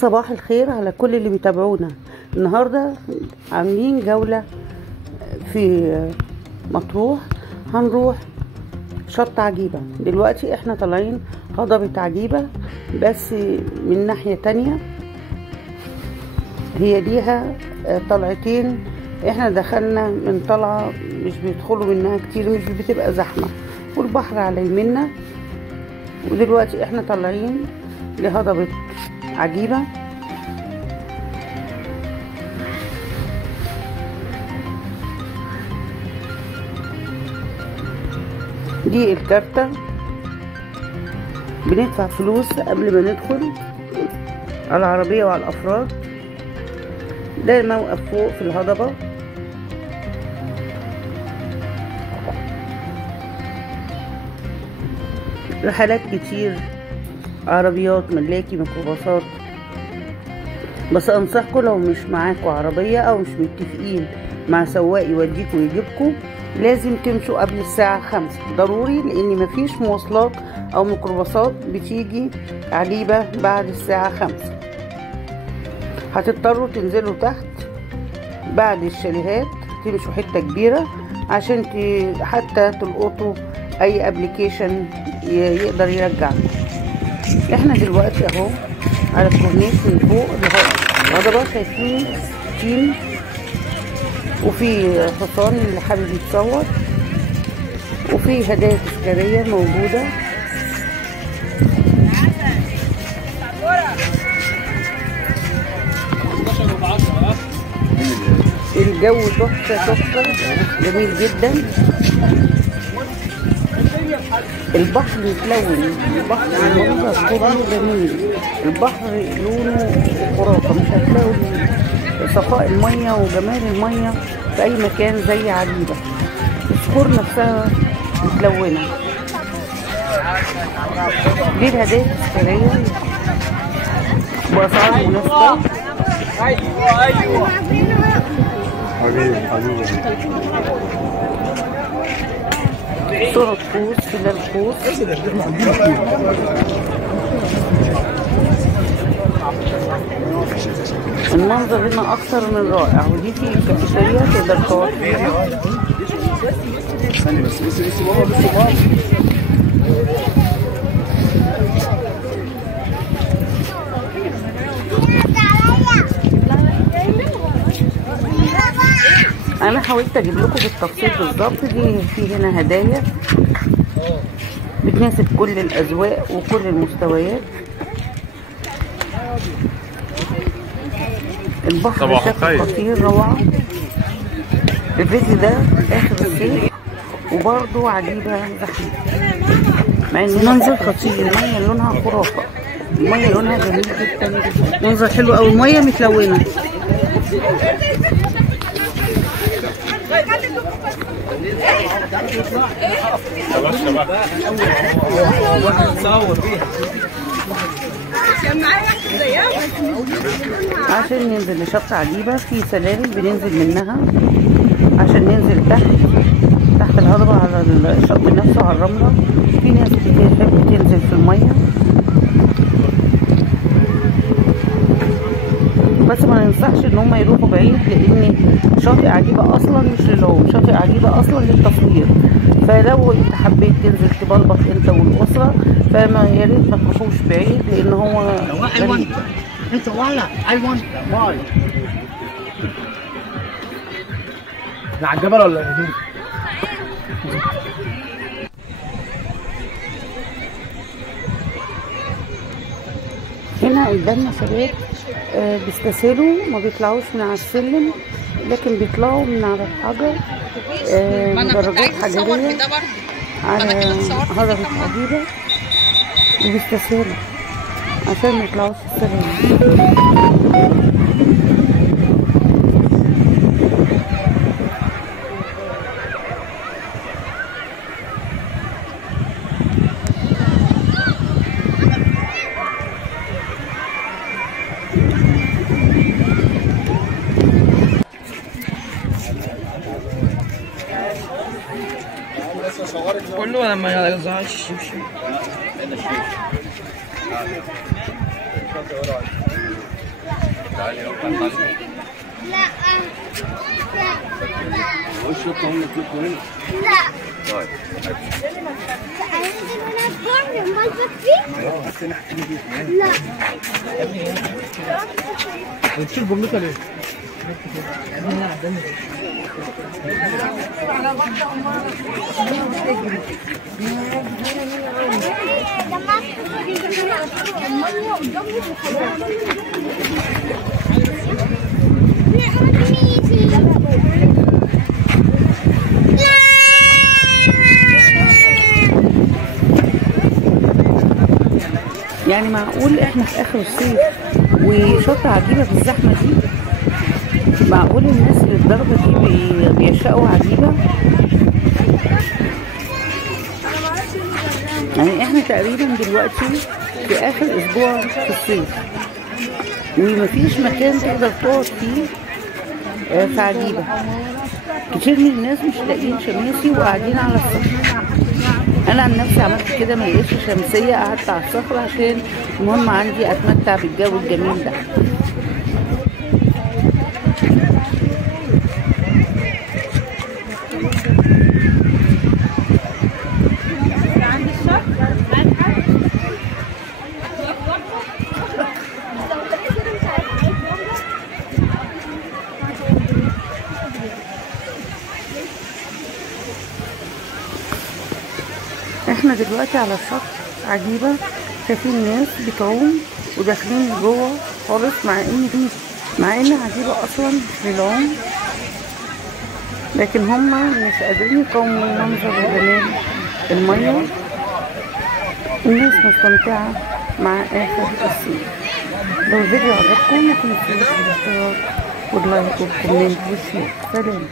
صباح الخير على كل اللي بيتابعونا. النهارده عاملين جولة في مطروح، هنروح شط عجيبة. دلوقتي احنا طالعين هضبة عجيبة، بس من ناحية تانية هي ليها طلعتين. احنا دخلنا من طلعة مش بيدخلوا منها كتير، مش بتبقى زحمة، والبحر على يمنا. ودلوقتي احنا طالعين لهضبة عجيبة. دي الكارتة، بندفع فلوس قبل ما ندخل على العربية وعلى الأفراد. ده الموقف فوق في الهضبة. رحلات كتير، عربيات ملاكي، ميكروباصات. بس انصحكم لو مش معاكم عربية او مش متفقين مع سواق يوديكوا ويجيبكوا، لازم تمشوا قبل الساعة 5 ضروري، لان مفيش مواصلات او ميكروباصات بتيجي عجيبة بعد الساعة 5. هتضطروا تنزلوا تحت بعد الشاليهات، تمشوا حتة كبيرة عشان حتى تلقطوا اي ابليكيشن يقدر يرجعكم. احنا دلوقتي اهو على الكورنيش من فوق الهضبة، شايفين تيم وفي حصان اللي حابب يتصور، وفي هدايا تذكارية موجودة. الجو تحفة تحفة، جميل جدا. البحر متلون، البحر المنظر كله جميل، البحر لونه خرافة. مش هتلاقوا صفاء المية وجمال المية في أي مكان زي عجيبة. الصخور نفسها متلونة. دي الهدايا التذكارية بأسعار مناسبة. أيوه صورة قوس، خلال قوس. المنظر هنا أكثر من رائع. ودي في كافيتيريا تقدر تقعد فيها. انا حاولت اجيب لكم بالتفصيل بالظبط. دي في هنا هدايا بتناسب كل الاذواق وكل المستويات. البحر شكله خطير، روعه. الفيديو ده اخر الصيف وبرضه عجيبه زحمه، مع ان المنظر خطير. الميه لونها خرافه، الميه لونها جميل جدا جدا، منظر حلو قوي. الميه متلونه. عشان ننزل لشط عجيبة في سلالم بننزل منها عشان ننزل تحت الهضبة على الشط نفسه على الرملة. في ناس بتحب تنزل في المية، بس ما ننصحش ان هم يروحوا بعيد، لان شاطئ عجيبة اصلا مش للعوم، شاطئ عجيبة اصلا للتصوير. فلو انت حبيت تنزل تبلبط انت والاسرة، فما يا ريت ما تروحوش بعيد، لان هو غريب. انت ولا باي على الجبل ولا ايه؟ هنا قدامنا شباب بيستسهلوا، ما بيطلعوش من على السلم، لكن بيطلعوا من على الحجر، مدرجات حجرية على هضبة عجيبة، وبيستسهلوا عشان ما يطلعوش السلم. كله انا ما يظهرش الشبشب. لا وش يطلعون لك وين؟ لا طيب هننزل هنا الفرن امال بكفي؟ لا بتشيل جملتها ليه؟ يعني معقول احنا في اخر الصيف وشرطة عجيبة بالزحمة دي؟ معقول الناس للدرجة دي بيعشقوا عجيبة؟ يعني احنا تقريبا دلوقتي في اخر اسبوع في الصيف ومفيش مكان تقدر تقعد فيه في عجيبة. كتير من الناس مش لاقيين شماسي وقاعدين على الصخر. انا عن نفسي عملت كده، ما لقيتش شمسية، قعدت على الصخر عشان المهم عندي اتمتع بالجو الجميل ده. احنا دلوقتي على الشط عجيبة، شايفين ناس بتعوم وداخلين جوه خالص، مع ان عجيبة اصلا مش للعوم، لكن هما مش قادرين يقاوموا منظر وجمال المية. الناس مستمتعة مع اخر الصيف. لو الفيديو عجبكم ما تنسوش الاشتراك واللايك والكومنت والشير. سلام.